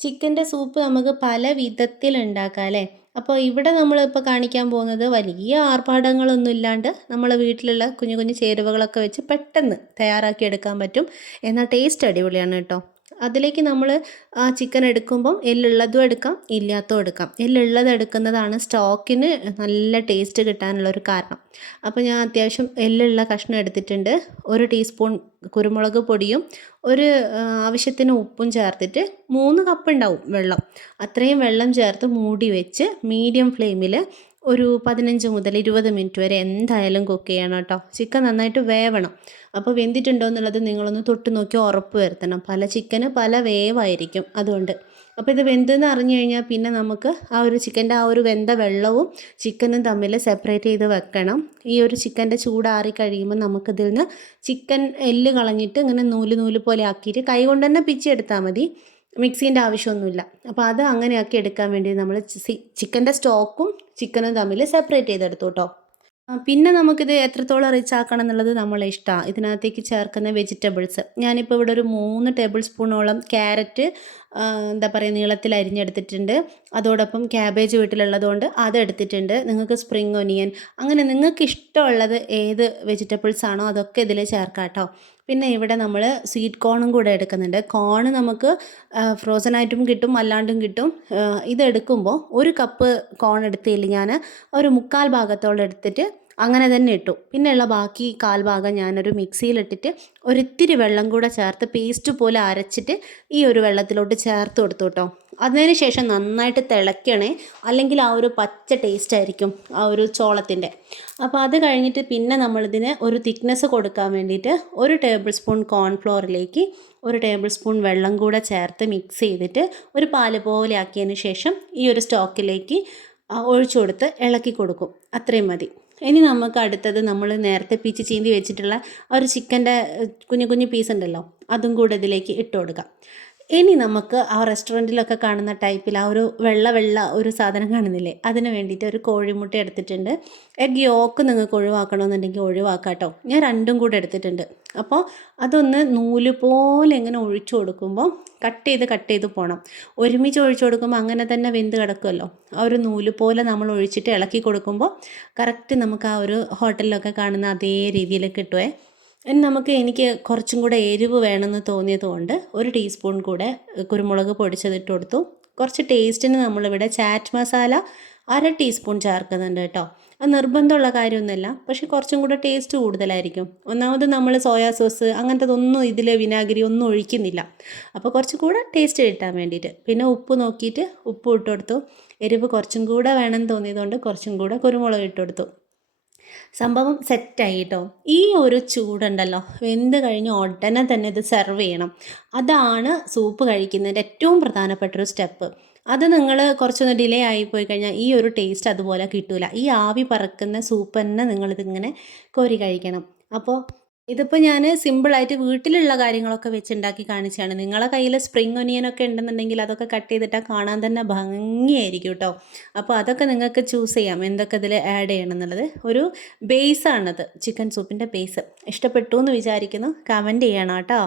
ചിക്കന്റെ സൂപ്പ് നമുക്ക് പല വിധത്തിൽ ഉണ്ടാക്കാം അല്ലേ? അപ്പോൾ ഇവിടെ നമ്മളിപ്പോൾ കാണിക്കാൻ പോകുന്നത് വലിയ ആർഭാടങ്ങളൊന്നും ഇല്ലാണ്ട് നമ്മൾ വീട്ടിലുള്ള കുഞ്ഞു കുഞ്ഞു ചേരുവകളൊക്കെ വെച്ച് പെട്ടെന്ന് തയ്യാറാക്കി എടുക്കാൻ പറ്റും. എന്നാൽ ടേസ്റ്റ് അടിപൊളിയാണ് കേട്ടോ. അതിലേക്ക് നമ്മൾ ആ ചിക്കൻ എടുക്കുമ്പം എല്ലുള്ളതും എടുക്കാം ഇല്ലാത്തതും എടുക്കാം. എല്ലുള്ളത് എടുക്കുന്നതാണ് സ്റ്റോക്കിന് നല്ല ടേസ്റ്റ് കിട്ടാനുള്ളൊരു കാരണം. അപ്പോൾ ഞാൻ അത്യാവശ്യം എല്ലുള്ള കഷ്ണം എടുത്തിട്ടുണ്ട്. ഒരു ടീസ്പൂൺ കുരുമുളക് പൊടിയും ഒരു ആവശ്യത്തിന് ഉപ്പും ചേർത്തിട്ട് മൂന്ന് കപ്പ് ഉണ്ടാവും വെള്ളം. അത്രയും വെള്ളം ചേർത്ത് മൂടി വെച്ച് മീഡിയം ഫ്ലെയിമിൽ ഒരു പതിനഞ്ച് മുതൽ ഇരുപത് മിനിറ്റ് വരെ എന്തായാലും കുക്ക് ചെയ്യണം കേട്ടോ. ചിക്കൻ നന്നായിട്ട് വേവണം. അപ്പോൾ വെന്തിട്ടുണ്ടോ എന്നുള്ളത് നിങ്ങളൊന്ന് തൊട്ട് നോക്കി ഉറപ്പ് വരുത്തണം. പല ചിക്കന് പല വേവായിരിക്കും അതുകൊണ്ട്. അപ്പോൾ ഇത് വെന്തെന്ന് അറിഞ്ഞു കഴിഞ്ഞാൽ പിന്നെ നമുക്ക് ആ ഒരു ചിക്കന്റെ ആ ഒരു വെന്ത വെള്ളവും ചിക്കനും തമ്മിൽ സെപ്പറേറ്റ് ചെയ്ത് വെക്കണം. ഈ ഒരു ചിക്കന്റെ ചൂടാറി കഴിയുമ്പോൾ നമുക്കിതിൽ നിന്ന് ചിക്കൻ എല്ല് കളഞ്ഞിട്ട് ഇങ്ങനെ നൂൽ നൂൽ പോലെ ആക്കിയിട്ട് കൈ കൊണ്ട് തന്നെ പിച്ചെടുത്താൽ മതി. മിക്സീന്റെ ആവശ്യമൊന്നുമില്ല. അപ്പോൾ അത് അങ്ങനെയാക്കി എടുക്കാൻ വേണ്ടി നമ്മൾ ചിക്കന്റെ സ്റ്റോക്കും ചിക്കനും തമ്മിൽ സെപ്പറേറ്റ് ചെയ്തെടുത്തു കേട്ടോ. പിന്നെ നമുക്കിത് എത്രത്തോളം റിച്ച് ആക്കണം എന്നുള്ളത് നമ്മളെ ഇഷ്ടമാണ് ഇതിനകത്തേക്ക് ചേർക്കുന്ന വെജിറ്റബിൾസ് ഞാനിപ്പോൾ ഇവിടെ ഒരു മൂന്ന് ടേബിൾ സ്പൂണോളം ക്യാരറ്റ് എന്താ പറയുക നീളത്തിൽ അരിഞ്ഞെടുത്തിട്ടുണ്ട്. അതോടൊപ്പം ക്യാബേജ് വീട്ടിലുള്ളതുകൊണ്ട് അതെടുത്തിട്ടുണ്ട്. നിങ്ങൾക്ക് സ്പ്രിങ് ഒനിയൻ അങ്ങനെ നിങ്ങൾക്ക് ഇഷ്ടമുള്ളത് ഏത് വെജിറ്റബിൾസ് ആണോ അതൊക്കെ ഇതിൽ ചേർക്കാം കേട്ടോ. പിന്നെ ഇവിടെ നമ്മൾ സ്വീറ്റ് കോണും കൂടെ എടുക്കുന്നുണ്ട്. കോൺ നമുക്ക് ഫ്രോസൺ ആയിട്ടും കിട്ടും അല്ലാണ്ടും കിട്ടും. ഇതെടുക്കുമ്പോൾ ഒരു കപ്പ് കോൺ എടുത്തില്ല ഞാൻ ഒരു മുക്കാൽ ഭാഗത്തോളം എടുത്തിട്ട് അങ്ങനെ തന്നെ ഇട്ടു. പിന്നെയുള്ള ബാക്കി കാൽഭാഗം ഞാനൊരു മിക്സിയിലിട്ടിട്ട് ഒരിത്തിരി വെള്ളം കൂടെ ചേർത്ത് പേസ്റ്റ് പോലെ അരച്ചിട്ട് ഈ ഒരു വെള്ളത്തിലോട്ട് ചേർത്ത് കൊടുത്തു കേട്ടോ. അതിന് ശേഷം നന്നായിട്ട് തിളയ്ക്കണേ അല്ലെങ്കിൽ ആ ഒരു പച്ച ടേസ്റ്റ് ആയിരിക്കും ആ ഒരു ചോളത്തിന്റെ. അപ്പോൾ അത് കഴിഞ്ഞിട്ട് പിന്നെ നമ്മളിതിന് ഒരു തിക്നെസ് കൊടുക്കാൻ വേണ്ടിയിട്ട് ഒരു ടേബിൾ സ്പൂൺ കോൺഫ്ലോറിലേക്ക് ഒരു ടേബിൾ സ്പൂൺ വെള്ളം കൂടെ ചേർത്ത് മിക്സ് ചെയ്തിട്ട് ഒരു പാൽ പോലെ ആക്കിയതിന് ശേഷം ഈ ഒരു സ്റ്റോക്കിലേക്ക് ഒഴിച്ചു കൊടുത്ത് ഇളക്കി കൊടുക്കും. അത്രയും മതി. ഇനി നമുക്ക് അടുത്തത് നമ്മൾ നേരത്തെ പീച്ച് ചീന്തി വെച്ചിട്ടുള്ള ഒരു ചിക്കന്റെ കുഞ്ഞു കുഞ്ഞു പീസ് ഉണ്ടല്ലോ അതും കൂടെ ഇതിലേക്ക് ഇട്ട് കൊടുക്കാം. ഇനി നമുക്ക് ആ റെസ്റ്റോറന്റിലൊക്കെ കാണുന്ന ടൈപ്പിൽ ആ ഒരു വെള്ള വെള്ള ഒരു സാധനം കാണുന്നില്ലേ? അതിന് വേണ്ടിയിട്ട് ഒരു കോഴിമുട്ട എടുത്തിട്ടുണ്ട്. എഗ് യോക്ക് നിങ്ങൾക്ക് ഒഴിവാക്കണമെന്നുണ്ടെങ്കിൽ ഒഴിവാക്കാട്ടോ. ഞാൻ രണ്ടും കൂടെ എടുത്തിട്ടുണ്ട്. അപ്പോൾ അതൊന്ന് നൂൽ പോലെ ഇങ്ങനെ ഒഴിച്ചു കൊടുക്കുമ്പോൾ കട്ട് ചെയ്ത് കട്ട് ചെയ്ത് പോകണം ഒരുമിച്ച് ഒഴിച്ചു കൊടുക്കുമ്പോൾ അങ്ങനെ തന്നെ വെന്ത് കിടക്കുമല്ലോ. ആ ഒരു നൂൽ പോലെ നമ്മൾ ഒഴിച്ചിട്ട് ഇളക്കി കൊടുക്കുമ്പോൾ കറക്റ്റ് നമുക്ക് ആ ഒരു ഹോട്ടലിലൊക്കെ കാണുന്ന അതേ രീതിയിൽ കിട്ടുമേ ഇനി നമുക്ക് എനിക്ക് കുറച്ചും കൂടെ എരിവ് വേണമെന്ന് തോന്നിയത് കൊണ്ട് ഒരു ടീസ്പൂൺ കൂടെ കുരുമുളക് പൊടിച്ചതിട്ട് കൊടുത്തു. കുറച്ച് ടേസ്റ്റിന് നമ്മളിവിടെ ചാറ്റ് മസാല അര ടീസ്പൂൺ ചേർക്കുന്നുണ്ട് കേട്ടോ. അത് നിർബന്ധമുള്ള കാര്യമൊന്നുമല്ല പക്ഷേ കുറച്ചും കൂടെ ടേസ്റ്റ് കൂടുതലായിരിക്കും. ഒന്നാമത് നമ്മൾ സോയാ സോസ് അങ്ങനത്തതൊന്നും ഇതിൽ വിനാഗിരി ഒന്നും ഒഴിക്കുന്നില്ല. അപ്പോൾ കുറച്ചും കൂടെ ടേസ്റ്റ് കിട്ടാൻ വേണ്ടിയിട്ട്. പിന്നെ ഉപ്പ് നോക്കിയിട്ട് ഉപ്പ് ഇട്ട് കൊടുത്തു. എരിവ് കുറച്ചും കൂടെ വേണമെന്ന് തോന്നിയതുകൊണ്ട് കുറച്ചും കൂടെ കുരുമുളക് ഇട്ട് കൊടുത്തു. സംഭവം സെറ്റായി കേട്ടോ ഈ ഒരു ചൂടുണ്ടല്ലോ. വെന്ത് കഴിഞ്ഞ് ഉടനെ തന്നെ ഇത് സെർവ് ചെയ്യണം. അതാണ് സൂപ്പ് കഴിക്കുന്നതിന്റെ ഏറ്റവും പ്രധാനപ്പെട്ട ഒരു സ്റ്റെപ്പ് അത് നിങ്ങൾ കുറച്ചൊന്ന് ഡിലേ ആയിപ്പോയി പോയി കഴിഞ്ഞാൽ ഈ ഒരു ടേസ്റ്റ് അതുപോലെ കിട്ടില്ല ഈ ആവി പറക്കുന്ന സൂപ്പ് തന്നെ നിങ്ങളിതിങ്ങനെ കോരി കഴിക്കണം. അപ്പോൾ ഇതിപ്പോൾ ഞാൻ സിമ്പിളായിട്ട് വീട്ടിലുള്ള കാര്യങ്ങളൊക്കെ വെച്ചുണ്ടാക്കി കാണിച്ചാണ് നിങ്ങളെ കയ്യിൽ സ്പ്രിങ് ഒനിയനൊക്കെ ഉണ്ടെന്നുണ്ടെങ്കിൽ അതൊക്കെ കട്ട് ചെയ്തിട്ടാൽ കാണാൻ തന്നെ ഭംഗിയായിരിക്കും കേട്ടോ അപ്പോൾ അതൊക്കെ നിങ്ങൾക്ക് ചൂസ് ചെയ്യാം. എന്തൊക്കെ ഇതിൽ ആഡ് ചെയ്യണം എന്നുള്ളത് ഒരു ബേസാണത് ചിക്കൻ സൂപ്പിന്റെ ബേസ് ഇഷ്ടപ്പെട്ടു എന്ന് വിചാരിക്കുന്നു. കമന്റ് ചെയ്യണം കേട്ടോ